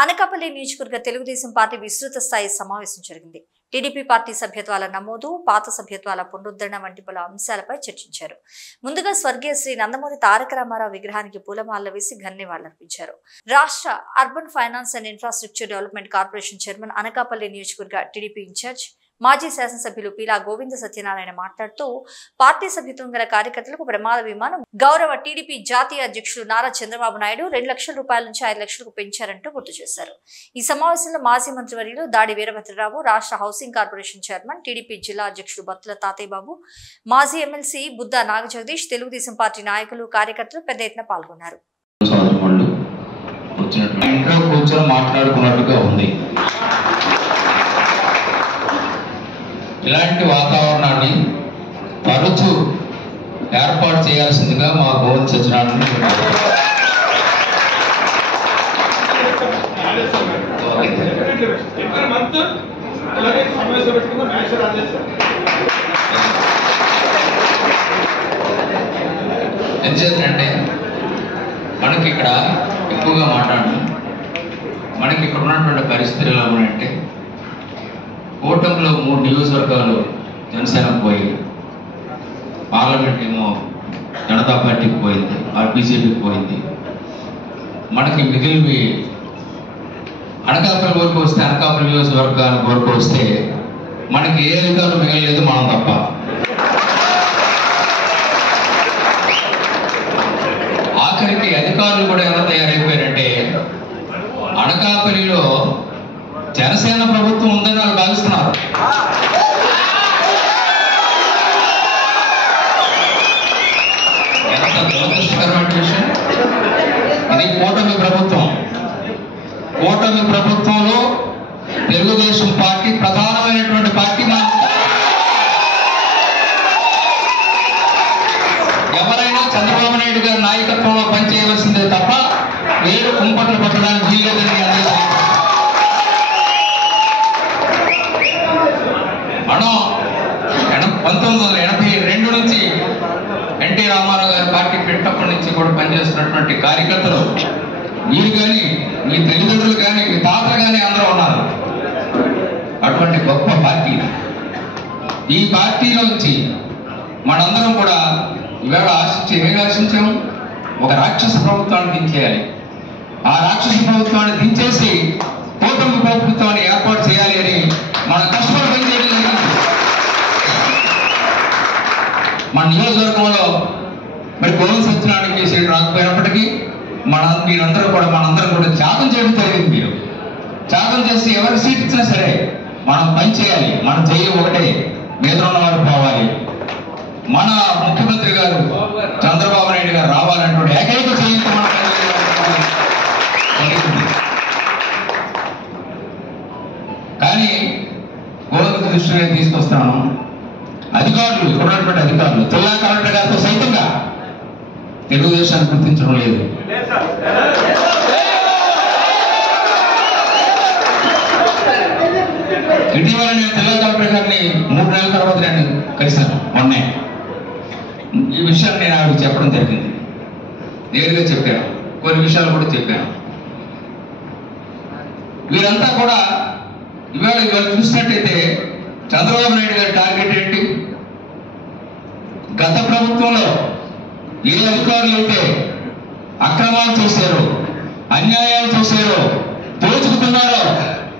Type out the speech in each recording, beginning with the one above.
అనకాపల్లి నియోజకవర్గ తెలుగుదేశం పార్టీ విస్తృత స్థాయి సమావేశం జరిగింది. టీడీపీ పార్టీ సభ్యత్వాల నమోదు, పాత సభ్యత్వాల పునరుద్ధరణ వంటి పలు అంశాలపై చర్చించారు. ముందుగా స్వర్గీయ శ్రీ నందమూరి తారక రామారావు విగ్రహానికి పూలమాలలు వేసి ఘననివాళులర్పించారు. రాష్ట్ర urban finance and infrastructure development corporation chairman, Anakapalli నియోజకవర్గ టీడీపీ ఇన్ఛార్జ్, మాజీ శాసనసభ్యులు పీలా గోవింద సత్యనారాయణ మాట్లాడుతూ పార్టీ సభ్యత్వం గల కార్యకర్తలకు ప్రమాద విమానం గౌరవ టీడీపీ జాతీయ అధ్యక్షులు నారా చంద్రబాబు నాయుడు 2 లక్షల రూపాయల నుంచి 5 లక్షలకు పెంచారంటూ గుర్తు చేశారు. ఈ సమావేశంలో మాజీ మంత్రివర్యులు దాడి వీరభద్రరావు, రాష్ట్ర హౌసింగ్ కార్పొరేషన్ చైర్మన్, టీడీపీ జిల్లా అధ్యక్షుడు బత్తుల తాతయ్యబాబు, మాజీ ఎమ్మెల్సీ బుద్దా నాగజగదీష్, తెలుగుదేశం పార్టీ నాయకులు, కార్యకర్తలు పెద్ద ఎత్తున పాల్గొన్నారు. ఇలాంటి వాతావరణాన్ని తరచూ ఏర్పాటు చేయాల్సిందిగా మా గోవింద సత్యనారాయణ ఎందుకంటే మనకి ఇక్కడ ఎక్కువగా మాట్లాడడం, మనకి ఇక్కడ ఉన్నటువంటి పరిస్థితులు ఎలా ఉన్నాయంటే, కూటమిలో 3 నియోజకవర్గాలు జనసేనకు పోయి, పార్లమెంట్ ఏమో జనతా పార్టీకి పోయింది, బీజేపీకి పోయింది. మనకి మిగిలినవి అనకాపల్లి వరకు వస్తే, అనకాపల్లి నియోజకవర్గాల వరకు వస్తే మనకి ఏ అధికారులు మిగలేదు, మనం తప్ప. ఆఖరికి అధికారులు కూడా ఎలా తయారైపోయారంటే, అనకాపల్లిలో జనసేన ప్రభుత్వం ఉందని వాళ్ళు భావిస్తున్నారు. ఎంత దురదృష్టకరమైన విషయం ఇది. కూటమి ప్రభుత్వం, కూటమి ప్రభుత్వంలో తెలుగుదేశం పార్టీ ప్రధానమైనటువంటి పార్టీ. ఎవరైనా చంద్రబాబు నాయుడు గారి నాయకత్వంలో పనిచేయవలసిందే తప్ప వేరు కుంపట్లు పట్టడానికి వీల్లేదని మనం 1982 నుంచి ఎన్టీ రామారావు గారి పార్టీ పెట్టినప్పటి నుంచి కూడా పనిచేస్తున్నటువంటి కార్యకర్తలు, మీరు కానీ, మీ తల్లిదండ్రులు కానీ, మీ తాతలు కానీ అందరూ ఉన్నారు. అటువంటి గొప్ప పార్టీ. ఈ పార్టీలోంచి మనందరం కూడా ఇవాళ ఏమి ఆశించాము? ఒక రాక్షస ప్రభుత్వాన్ని దించేయాలి. ఆ రాక్షస ప్రభుత్వాన్ని దించేసి కూటమి ప్రభుత్వాన్ని ఏర్పాటు చేయాలి అని మన కష్టపడి పనిచేయడం జరిగింది. మన నియోజకవర్గంలో మరి గోవింద సత్యనారాయణకి సీటు రాకపోయినప్పటికీ మనందరం కూడా త్యాగం చేయడం జరిగింది. మీరు త్యాగం చేసి ఎవరికి సీట్ ఇచ్చినా సరే మనం పని చేయాలి. మన జయం ఒకటే, మీద ఉన్న వారు పోవాలి. మన ముఖ్యమంత్రి గారు చంద్రబాబు నాయుడు గారు రావాలంటే ఏకైక జయంతి మన కానీ గోవింద దృష్టిని తీసుకొస్తాను. అధికారులు, ఇప్పుడున్నటువంటి అధికారులు, జిల్లా కలెక్టర్ గారితో సైతంగా తెలుగుదేశాన్ని గుర్తించడం లేదు. ఇటీవల నేను జిల్లా కలెక్టర్ గారిని 3 నెలల తర్వాత నేను కలిశాను. మొన్నే ఈ విషయాన్ని నేను ఆవిడకి చెప్పడం జరిగింది. నేరుగా చెప్పాను, కొన్ని విషయాలు కూడా చెప్పాను. వీరంతా కూడా ఇవాళ చూసినట్టయితే చంద్రబాబు నాయుడు గారి టార్గెట్ ఏంటి? గత ప్రభుత్వంలో ఏ అధికారులు అయితే అక్రమాలు చేశారో, అన్యాయాలు చేశారో, దోచుకుతున్నారో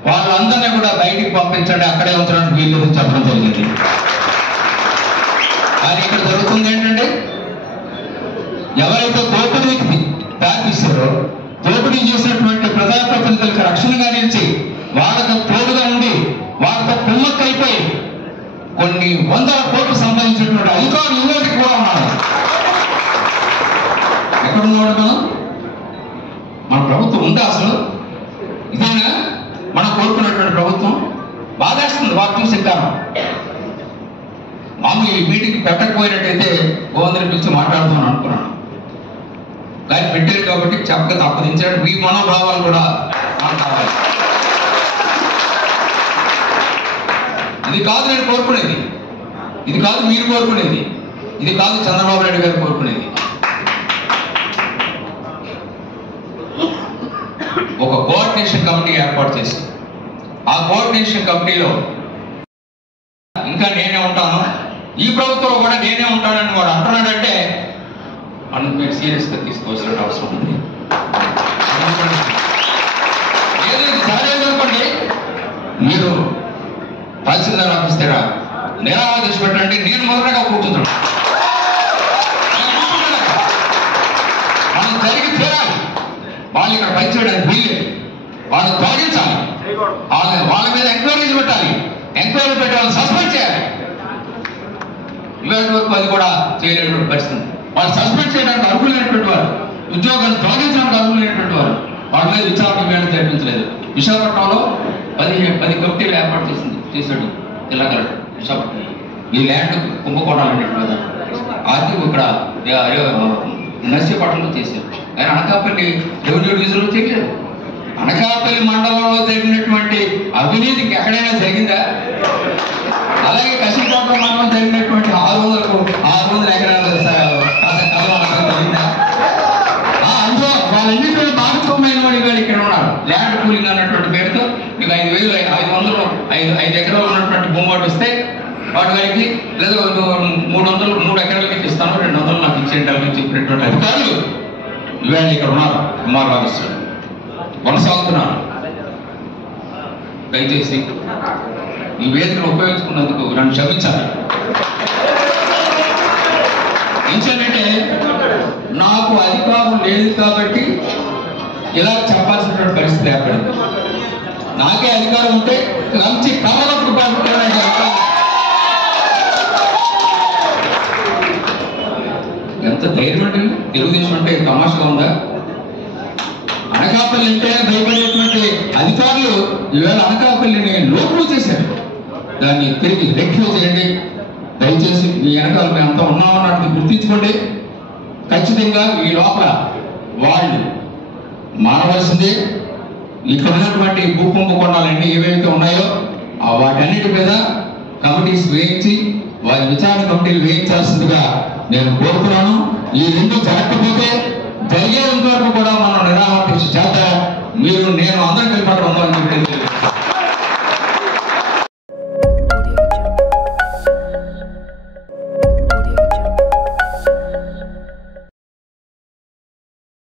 వాళ్ళందరినీ కూడా బయటికి పంపించండి, అక్కడే ఉంచడానికి వీళ్ళు చెప్పడం జరిగింది. కానీ ఇక్కడ జరుగుతుంది ఏంటంటే, ఎవరైతే దోపిడీకి దారితీశారో, దోపిడీ చేసినటువంటి ప్రజాప్రతినిధులకు రక్షణగా నిలిచి వాళ్ళకు తోడుగా ఉండి వాళ్ళతో కుమ్మక్కైపోయి కొన్ని 100 కోట్లు సంపాదించినటువంటి అధికారులు ఇవ్వడానికి కూడా ఉన్నారు. ఎక్కడున్నాడు మన ప్రభుత్వం? ఉందా అసలు? ఇదేనా మనం కోరుకున్నటువంటి ప్రభుత్వం? బాధేస్తుంది వారు చూసే కారణం. మామూలు ఈ మీటింగ్ పెట్టకపోయినట్టయితే గోవిందని పిలిచి మాట్లాడుతున్నాను అనుకున్నాను. కానీ పెట్టారు కాబట్టి చెప్పక తప్పదించాడు. మీ మనోభావాలు కూడా కావాలి. ఇది కాదు నేను కోరుకునేది, ఇది కాదు మీరు కోరుకునేది, ఇది కాదు చంద్రబాబు నాయుడు గారు కోరుకునేది. ఒక కోఆర్డినేషన్ కమిటీ కమిటీ ఏర్పాటు చేసి ఆ కోఆర్డినేషన్ కమిటీలో ఇంకా నేనే ఉంటాను, ఈ ప్రభుత్వం కూడా నేనే ఉంటానని వాడు అంటున్నాడంటే మనం మీరు సీరియస్గా తీసుకోవాల్సిన అవసరం ఉంది. ఏదనుకోండి, మీరు తహసీల్దార్ ఆఫీస్ దగ్గర నిరాహార చేసి పెట్టండి, నేను మొదటగా కూర్చుంటాను. మనం జరిగి తీరాలి. వాళ్ళు ఇక్కడ పనిచేయడానికి వీల్లేదు, వాళ్ళు తొలగించాలి, వాళ్ళ మీద ఎంక్వైరీలు పెట్టాలి, ఎంక్వైరీ పెట్టి వాళ్ళని సస్పెండ్ చేయాలి. ఇవాటి వరకు అది కూడా చేయలేనటువంటి పరిస్థితి. వాళ్ళు సస్పెండ్ చేయడానికి అర్హులు లేనటువంటి వారు, ఉద్యోగాన్ని తొలగించడానికి అర్హులు లేనటువంటి వారు, వాళ్ళ మీద విచారణ వేయడం జరిపించలేదు. విశాఖపట్నంలో 10 కమిటీలు ఏర్పాటు చేశాడు జిల్లా కలెక్టర్. విశాఖపట్నం ఈ ల్యాండ్ కుంభకోణాలనేటువంటి ఆర్థిక ఇక్కడ నర్సీపట్నంలో చేశారు. కానీ అనకాపల్లి రెవెన్యూ డివిజన్లో చేయలేదు. అనకాపల్లి మండలంలో జరిగినటువంటి అవినీతికి ఎక్కడైనా జరిగిందా? అలాగే కసికోట మండలం జరిగినటువంటి 600 ఎకరాల జరిగిందా? అందులో వాళ్ళన్నింటిలో భాగస్వామ్యం వాడు ఇక్కడ ఉన్నారు. ల్యాండ్ పూలింగ్ అన్నటువంటి పేరుతో మీకు 5 ఎకరాలు ఉన్నటువంటి భూమి వాడు వస్తే వాటి వారికి లేదా 3 ఎకరాలకి ఇస్తాను, 200 నాకు ఇచ్చేటాలని చెప్పినటువంటి అధికారులు ఇవాళ ఇక్కడ ఉన్నారు. కుమార్ ఆఫీసులో కొనసాగుతున్నారు. దయచేసి ఈ వేదికను ఉపయోగించుకున్నందుకు నన్ను క్షమించాలి. ఏంటంటే నాకు అధికారం లేదు కాబట్టి ఇలా చెప్పాల్సినటువంటి పరిస్థితి ఏర్పడింది. నాకే అధికారం ఉంటే మంచి కమలకు ఎంత ధైర్యం అంటే తెలుగుదేశం అంటే తమాషగా ఉందా? అనకాపల్లి అంటే భయపడేటువంటి అధికారులు ఈవేళ అనకాపల్లిని లోపల చేశారు. దాన్ని తిరిగి రెక్టిఫై చేయండి. దయచేసి మీ వెనకాల మేము అంతా ఉన్నామన్నది గుర్తించుకోండి. ఖచ్చితంగా ఈ లోపల వాళ్ళు మానవలసిందే. ఇక్కడ ఉన్నటువంటి భూకుంభకోణాలన్నీ ఏవైతే ఉన్నాయో వాటన్నిటి మీద కమిటీస్ వేయించి వారి విచారణ కమిటీలు వేయించాల్సిందిగా నేను కోరుతున్నాను. ఈ 2 జరగకపోతే జరిగే వరకు కూడా మనం నిరాహార దీక్ష చేత మీరు నేను అందరం కలిపి ఉండాలని చెప్పి